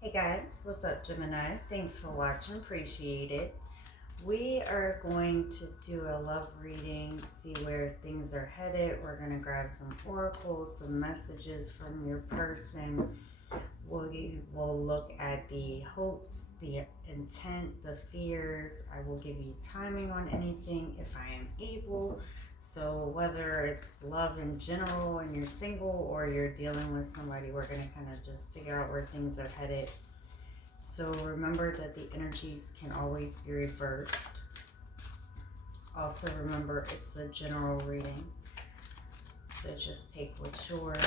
Hey guys, what's up, Gemini? Thanks for watching, appreciate it. We are going to do a love reading, see where things are headed. We're going to grab some oracles, some messages from your person. We will look at the hopes, the intent, the fears. I will give you timing on anything if I am able. So whether it's love in general and you're single or you're dealing with somebody, we're going to kind of just figure out where things are headed. So remember that the energies can always be reversed. Also remember it's a general reading. So just take what's yours.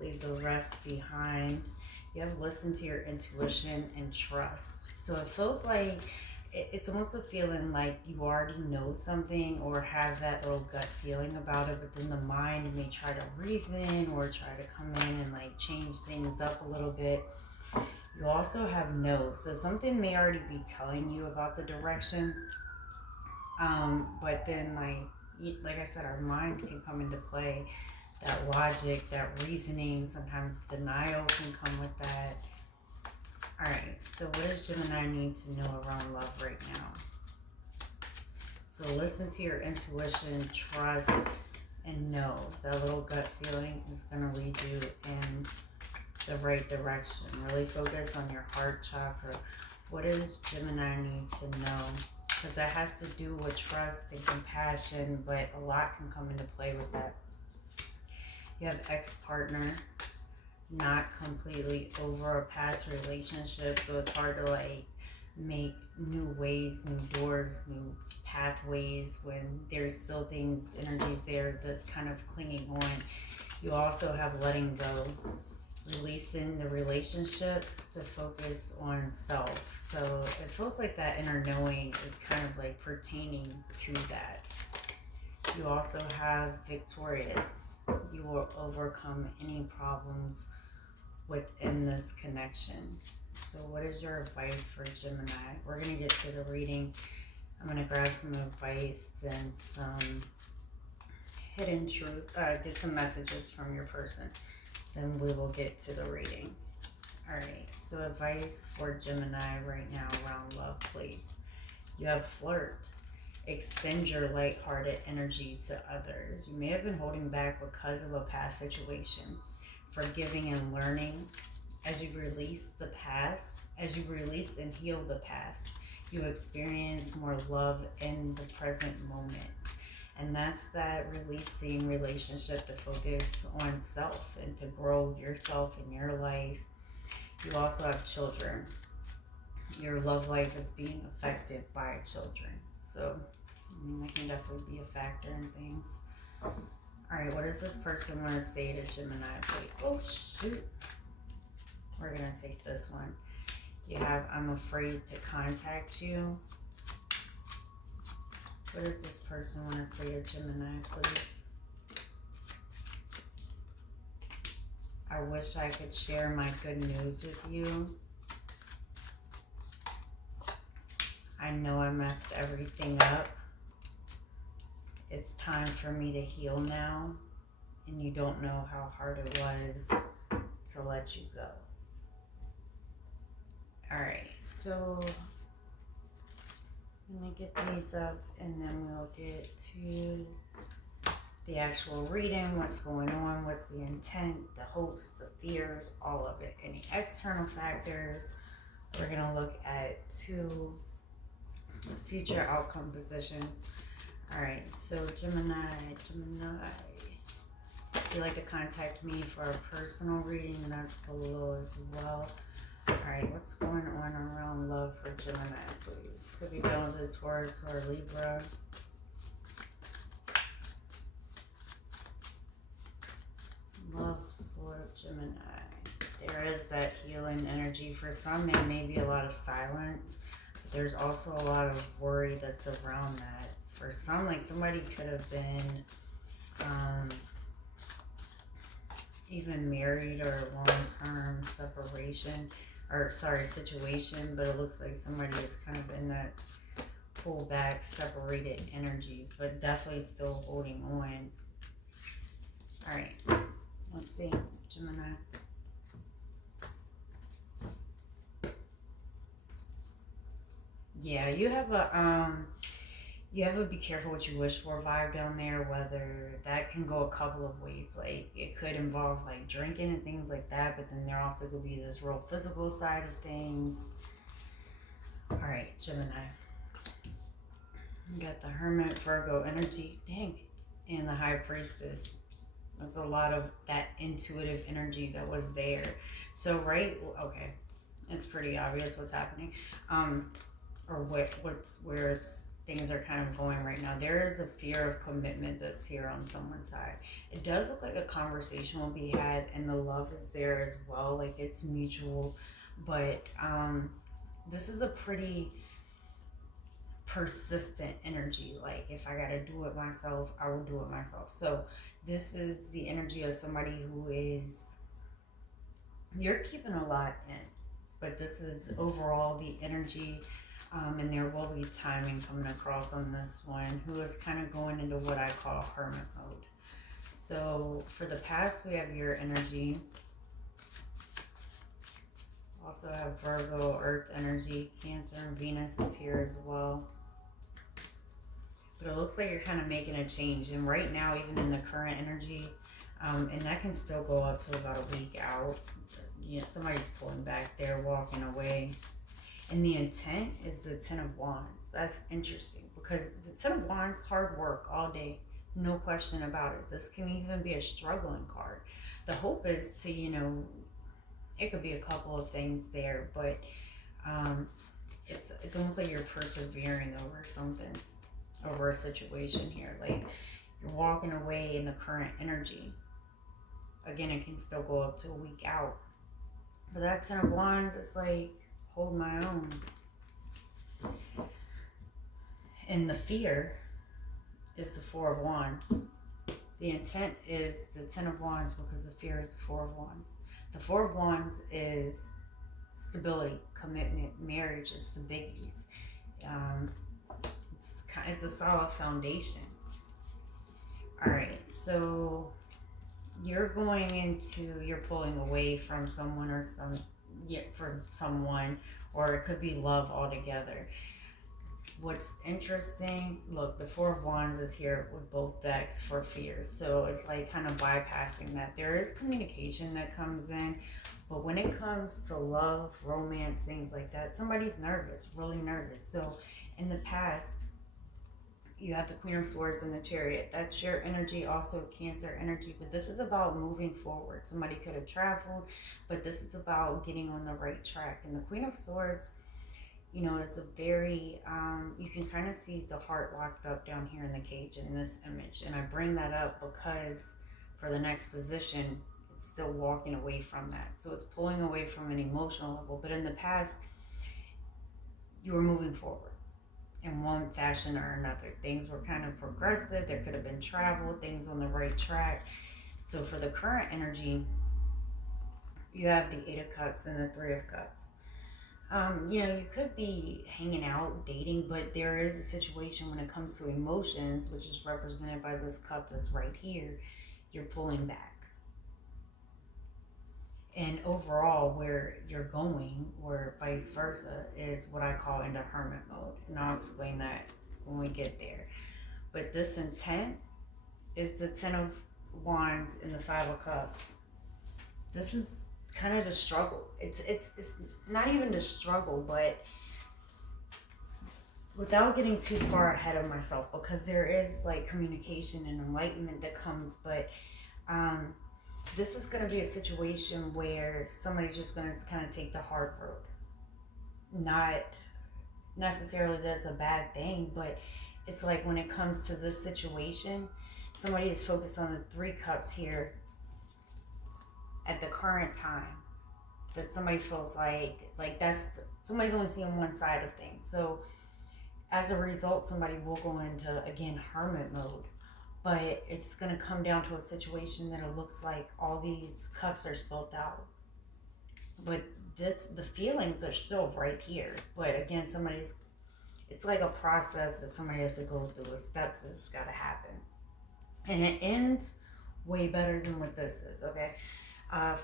Leave the rest behind. You have to listen to your intuition and trust. So it feels like it's almost a feeling like you already know something or have that little gut feeling about it, but then the mind may try to reason or try to come in and like change things up a little bit. You also have no, so something may already be telling you about the direction, but then like I said, our mind can come into play. That logic, that reasoning, sometimes denial can come with that. All right, so what does Gemini need to know around love right now? So listen to your intuition, trust, and know that little gut feeling is going to lead you in the right direction. Really focus on your heart chakra. What does Gemini need to know? Because that has to do with trust and compassion, but a lot can come into play with that. You have ex-partner, not completely over a past relationship, so it's hard to like make new ways, new doors, new pathways when there's still things, energies there that's kind of clinging on. You also have letting go, releasing the relationship to focus on self. So it feels like that inner knowing is kind of like pertaining to that. You also have victorious. You will overcome any problems within this connection. So what is your advice for Gemini? We're going to get to the reading. I'm going to grab some advice, then some hidden truth, get some messages from your person. Then we will get to the reading. All right, so advice for Gemini right now around love, please. You have flirt. Extend your lighthearted energy to others. You may have been holding back because of a past situation. Forgiving and learning. As you release the past, as you release and heal the past, you experience more love in the present moment. And that's that releasing relationship to focus on self and to grow yourself in your life. You also have children. Your love life is being affected by children. So, that can definitely be a factor in things. All right, what does this person want to say to Gemini? Wait, oh, shoot. We're going to take this one. You have, I'm afraid to contact you. What does this person want to say to Gemini, please? I wish I could share my good news with you. I know I messed everything up. It's time for me to heal now, and you don't know how hard it was to let you go. All right, so let me get these up, and then we'll get to the actual reading, what's going on, what's the intent, the hopes, the fears, all of it, any external factors. We're going to look at 2 future outcome positions. All right, so Gemini, if you'd like to contact me for a personal reading, that's below as well. All right, what's going on around love for Gemini, please? Could be dealing with a Taurus or a Libra. Love for Gemini. There is that healing energy. For some, there may be a lot of silence, but there's also a lot of worry that's around that. For some, like somebody could have been even married or a long-term separation, or sorry, situation, but it looks like somebody is kind of in that pull back, separated energy, but definitely still holding on. All right, let's see, Gemini. Yeah, you have a be careful what you wish for vibe down there, whether that can go a couple of ways. Like it could involve like drinking and things like that, but then there also could be this real physical side of things. All right, Gemini. You got the Hermit, Virgo energy, dang, and the High Priestess. That's a lot of that intuitive energy that was there. So right, okay, it's pretty obvious what's happening, or what's where it's things are kind of going right now. There is a fear of commitment that's here on someone's side. It does look like a conversation will be had, and the love is there as well. Like it's mutual, but this is a pretty persistent energy. Like if I gotta do it myself, I will do it myself. So this is the energy of somebody who is, you're keeping a lot in, but this is overall the energy, and there will be timing coming across on this one, who is kind of going into what I call hermit mode. So for the past, we have your energy. Also have Virgo, Earth energy, Cancer, and Venus is here as well. But it looks like you're kind of making a change. And right now, even in the current energy, and that can still go up to about a week out. You know, somebody's pulling back there, walking away. And the intent is the Ten of Wands. That's interesting because the Ten of Wands, hard work all day. No question about it. This can even be a struggling card. The hope is to, you know, it could be a couple of things there, but it's almost like you're persevering over something, over a situation here. Like you're walking away in the current energy. Again, it can still go up to a week out. But that Ten of Wands is like, hold my own. And the fear is the Four of Wands. The intent is the Ten of Wands because the fear is the Four of Wands. The Four of Wands is stability, commitment, marriage. It's the biggies. It's a solid foundation. All right, so you're pulling away from someone or from someone, or it could be love altogether. What's interesting, look, the Four of Wands is here with both decks for fear. So it's like kind of bypassing that. There is communication that comes in, but when it comes to love, romance, things like that, somebody's nervous, really nervous. So in the past, you have the Queen of Swords and the Chariot. That's your energy, also Cancer energy. But this is about moving forward. Somebody could have traveled, but this is about getting on the right track. And the Queen of Swords, you know, it's a very, you can kind of see the heart locked up down here in the cage in this image. And I bring that up because for the next position, it's still walking away from that. So it's pulling away from an emotional level. But in the past, you were moving forward in one fashion or another. Things were kind of progressive. There could have been travel, things on the right track. So for the current energy, you have the Eight of Cups and the Three of Cups. You know, you could be hanging out, dating, but there is a situation when it comes to emotions, which is represented by this cup that's right here, you're pulling back. And overall, where you're going, or vice versa, is what I call into hermit mode. And I'll explain that when we get there. But this intent is the Ten of Wands and the Five of Cups. This is kind of the struggle. It's not even the struggle, but without getting too far ahead of myself, because there is like communication and enlightenment that comes, but this is going to be a situation where somebody's just going to kind of take the hard road. Not necessarily that's a bad thing, but it's like when it comes to this situation, somebody is focused on the Three Cups here at the current time. That somebody feels like somebody's only seeing one side of things. So as a result, somebody will go into, again, hermit mode. But it's going to come down to a situation that it looks like all these cups are spilled out. But the feelings are still right here. But again, it's like a process that somebody has to go through, with steps that's got to happen. And it ends way better than what this is, okay?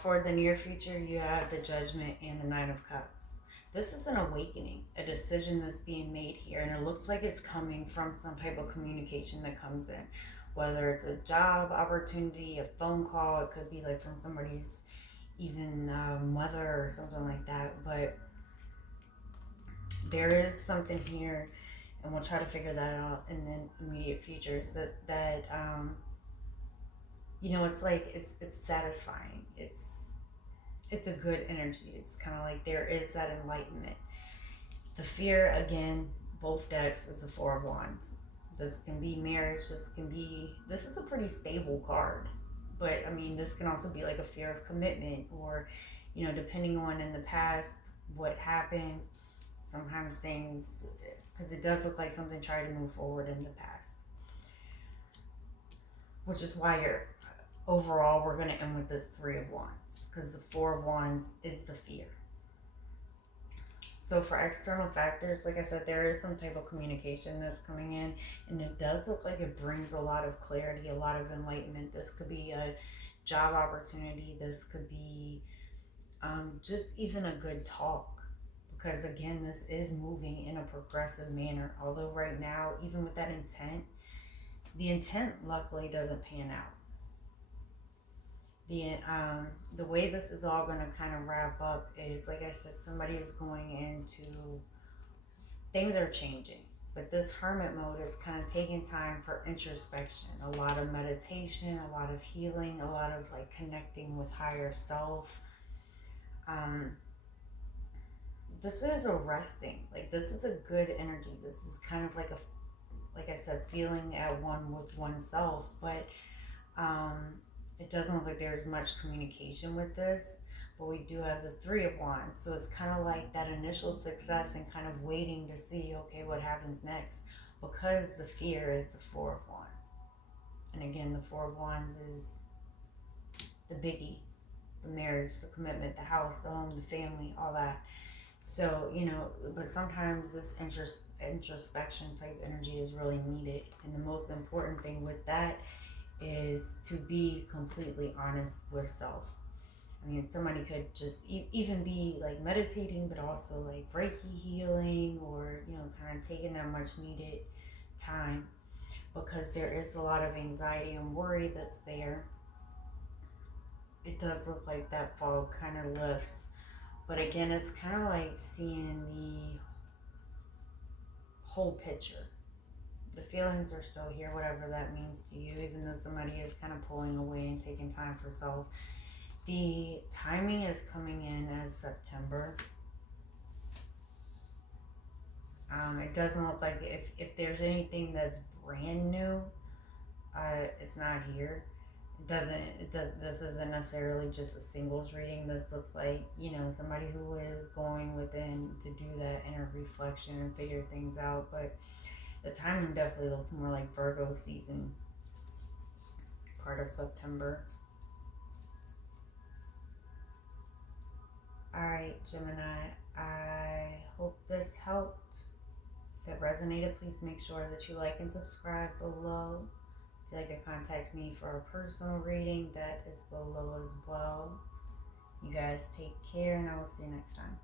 For the near future, you have the Judgment and the Nine of Cups. This is an awakening, a decision that's being made here, and it looks like it's coming from some type of communication that comes in, whether it's a job opportunity, a phone call. It could be like from somebody's even mother or something like that. But there is something here, and we'll try to figure that out in the immediate future. Is that it's like it's satisfying. It's a good energy. It's kind of like there is that enlightenment. The fear, again, both decks is the Four of Wands. This can be marriage. This is a pretty stable card. But, I mean, this can also be like a fear of commitment, or, depending on in the past what happened, sometimes things, because it does look like something tried to move forward in the past. Which is why overall, we're going to end with this Three of Wands, because the Four of Wands is the fear. So for external factors, like I said, there is some type of communication that's coming in, and it does look like it brings a lot of clarity, a lot of enlightenment. This could be a job opportunity. This could be just even a good talk, because again, this is moving in a progressive manner. Although right now, even with that intent, the intent luckily doesn't pan out. The way this is all going to kind of wrap up is, like I said, somebody is going into, things are changing, but this hermit mode is kind of taking time for introspection, a lot of meditation, a lot of healing, a lot of like connecting with higher self. This is a resting, like this is a good energy. This is kind of like I said, feeling at one with oneself, but it doesn't look like there's much communication with this, but we do have the Three of Wands. So it's kind of like that initial success and kind of waiting to see, okay, what happens next, because the fear is the Four of Wands. And again, the Four of Wands is the biggie, the marriage, the commitment, the house, the home, the family, all that. So, but sometimes this introspection type energy is really needed. And the most important thing with that is to be completely honest with self. I mean, somebody could just even be like meditating, but also like Reiki healing, or, kind of taking that much needed time, because there is a lot of anxiety and worry that's there. It does look like that fog kind of lifts. But again, it's kind of like seeing the whole picture. The feelings are still here, whatever that means to you, even though somebody is kind of pulling away and taking time for self. The timing is coming in as September. It doesn't look like if there's anything that's brand new, it's not here. This isn't necessarily just a singles reading. This looks like, somebody who is going within to do that inner reflection and figure things out. But the timing definitely looks more like Virgo season, part of September. Alright, Gemini, I hope this helped. If it resonated, please make sure that you like and subscribe below. If you'd like to contact me for a personal reading, that is below as well. You guys take care, and I will see you next time.